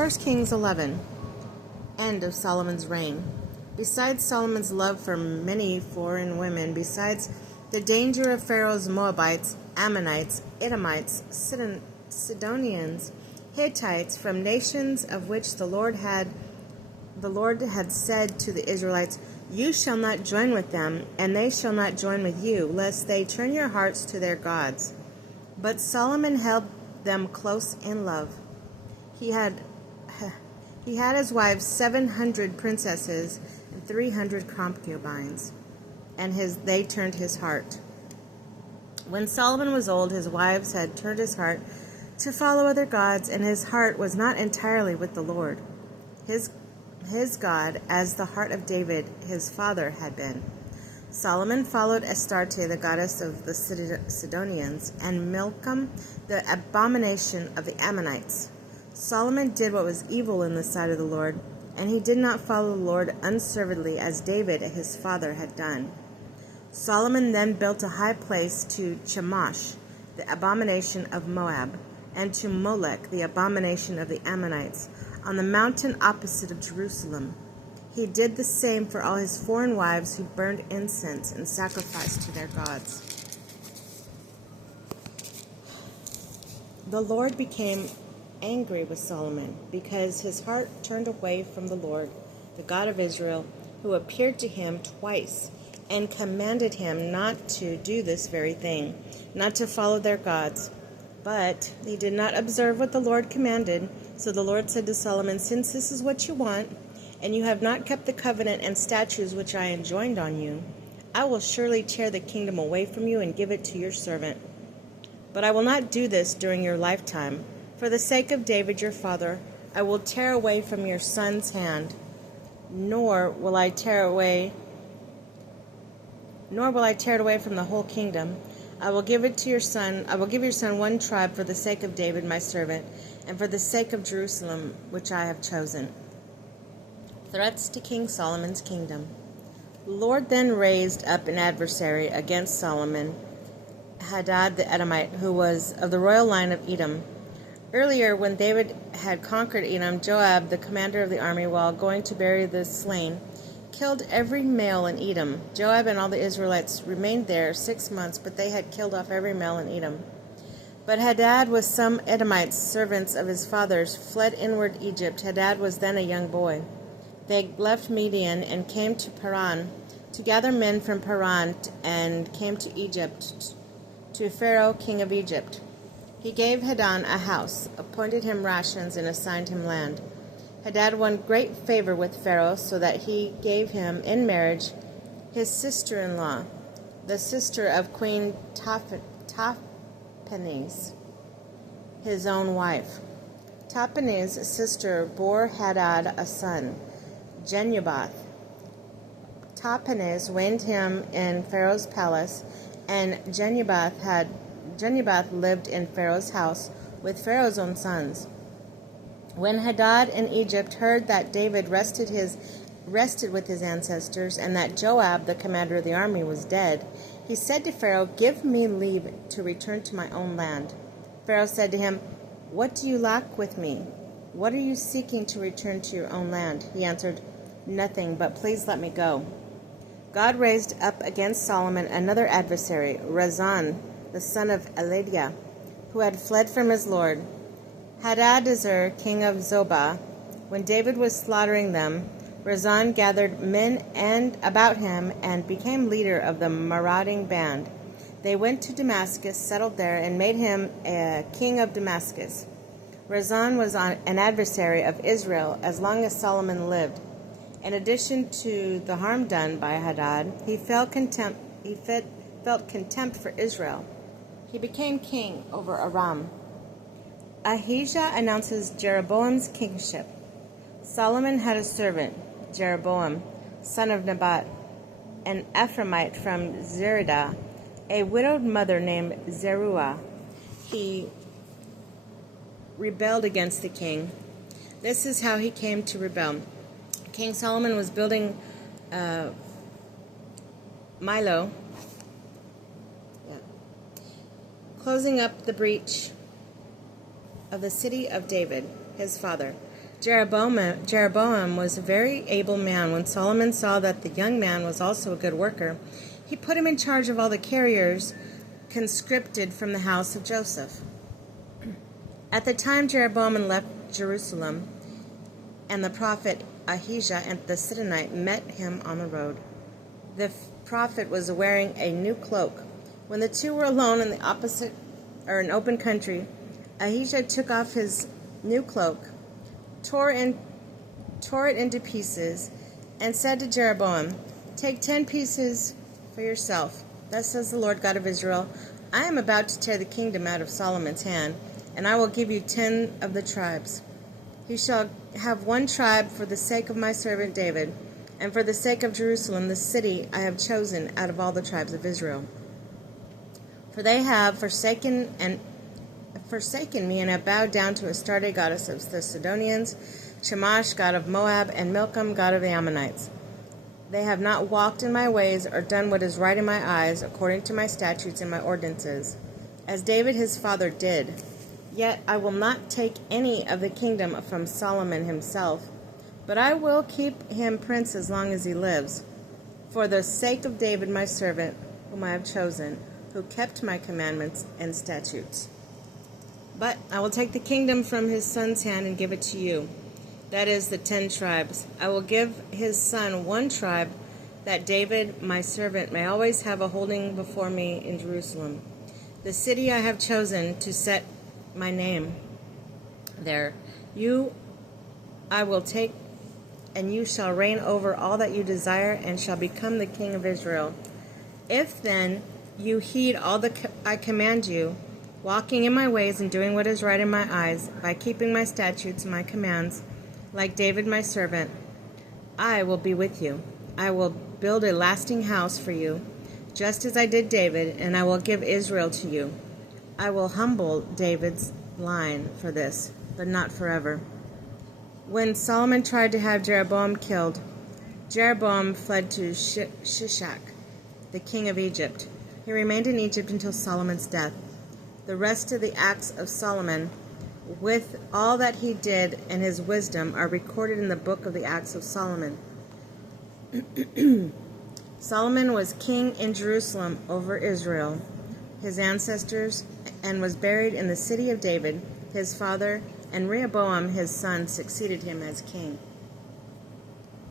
1 Kings 11. End of Solomon's reign. Besides Solomon's love for many foreign women, besides the danger of Pharaoh's Moabites, Ammonites, Edomites, Sidonians, Hittites, from nations of which the Lord had said to the Israelites, "You shall not join with them, and they shall not join with you, lest they turn your hearts to their gods." But Solomon held them close in love. He had as wives 700 princesses and 300 concubines, and they turned his heart. When Solomon was old, his wives had turned his heart to follow other gods, and his heart was not entirely with the Lord, his God, as the heart of David, his father, had been. Solomon followed Astarte, the goddess of the Sidonians, and Milcom, the abomination of the Ammonites. Solomon did what was evil in the sight of the Lord, and he did not follow the Lord unservedly as David, his father, had done. Solomon then built a high place to Chemosh, the abomination of Moab, and to Molech, the abomination of the Ammonites, on the mountain opposite of Jerusalem. He did the same for all his foreign wives who burned incense and sacrificed to their gods. The Lord became angry with Solomon because his heart turned away from the Lord, the God of Israel, who appeared to him twice and commanded him not to do this very thing, not to follow their gods. But he did not observe what the Lord commanded. So the Lord said to Solomon, "Since this is what you want, and you have not kept the covenant and statutes which I enjoined on you, I will surely tear the kingdom away from you and give it to your servant. But I will not do this during your lifetime. For the sake of David your father, I will tear away from your son's hand, nor will I tear it away from the whole kingdom. I will give your son one tribe for the sake of David my servant, and for the sake of Jerusalem which I have chosen." Threats to King Solomon's kingdom. The Lord then raised up an adversary against Solomon, Hadad the Edomite, who was of the royal line of Edom. Earlier, when David had conquered Edom, Joab, the commander of the army, while going to bury the slain, killed every male in Edom. Joab and all the Israelites remained there 6 months, but they had killed off every male in Edom. But Hadad, with some Edomites, servants of his fathers, fled inward Egypt. Hadad was then a young boy. They left Midian and came to Paran to gather men from Paran, and came to Egypt, to Pharaoh, king of Egypt. He gave Hadad a house, appointed him rations, and assigned him land. Hadad won great favor with Pharaoh, so that he gave him in marriage his sister-in-law, the sister of Queen Tahpenes, his own wife. Tahpenes' sister bore Hadad a son, Genubath. Tahpenes weaned him in Pharaoh's palace, and Genubath lived in Pharaoh's house with Pharaoh's own sons. When Hadad in Egypt heard that David rested with his ancestors, and that Joab, the commander of the army, was dead, he said to Pharaoh, "Give me leave to return to my own land." Pharaoh said to him, "What do you lack with me? What are you seeking to return to your own land?" He answered, "Nothing, but please let me go." God raised up against Solomon another adversary, Rezon, the son of Eladiah, who had fled from his lord. Hadadezer, king of Zobah, when David was slaughtering them, Rezon gathered men about him and became leader of the marauding band. They went to Damascus, settled there, and made him king of Damascus. Rezon was an adversary of Israel as long as Solomon lived. In addition to the harm done by Hadad, he felt contempt for Israel. He became king over Aram. Ahijah announces Jeroboam's kingship. Solomon had a servant, Jeroboam, son of Nebat, an Ephraimite from Zeridah, a widowed mother named Zeruah. He rebelled against the king. This is how he came to rebel. King Solomon was building Milo, closing up the breach of the city of David, his father. Jeroboam was a very able man. When Solomon saw that the young man was also a good worker, he put him in charge of all the carriers conscripted from the house of Joseph. At the time Jeroboam left Jerusalem, and the prophet Ahijah and the Sidonite met him on the road. The prophet was wearing a new cloak. When the two were alone in an open country, Ahijah took off his new cloak, tore it into pieces, and said to Jeroboam, "Take 10 pieces for yourself. Thus says the Lord God of Israel, I am about to tear the kingdom out of Solomon's hand, and I will give you 10 of the tribes. He shall have 1 tribe for the sake of my servant David, and for the sake of Jerusalem, the city I have chosen out of all the tribes of Israel. For they have forsaken me and have bowed down to Astarte, goddess of the Sidonians, Shamash, god of Moab, and Milcom, god of the Ammonites. They have not walked in my ways or done what is right in my eyes, according to my statutes and my ordinances, as David his father did. Yet I will not take any of the kingdom from Solomon himself, but I will keep him prince as long as he lives, for the sake of David my servant, whom I have chosen, who kept my commandments and statutes. But I will take the kingdom from his son's hand and give it to you, that is, the 10 tribes. I will give his son 1 tribe, that David my servant may always have a holding before me in Jerusalem, the city I have chosen to set my name there. You I will take, and you shall reign over all that you desire, and shall become the king of Israel. If then you heed all I command you, walking in my ways and doing what is right in my eyes, by keeping my statutes and my commands, like David my servant, I will be with you. I will build a lasting house for you, just as I did David, and I will give Israel to you. I will humble David's line for this, but not forever." When Solomon tried to have Jeroboam killed, Jeroboam fled to Shishak, the king of Egypt. He remained in Egypt until Solomon's death. The rest of the acts of Solomon, with all that he did and his wisdom, are recorded in the book of the Acts of Solomon. Solomon was king in Jerusalem over Israel, his ancestors, and was buried in the city of David, his father, and Rehoboam his son succeeded him as king.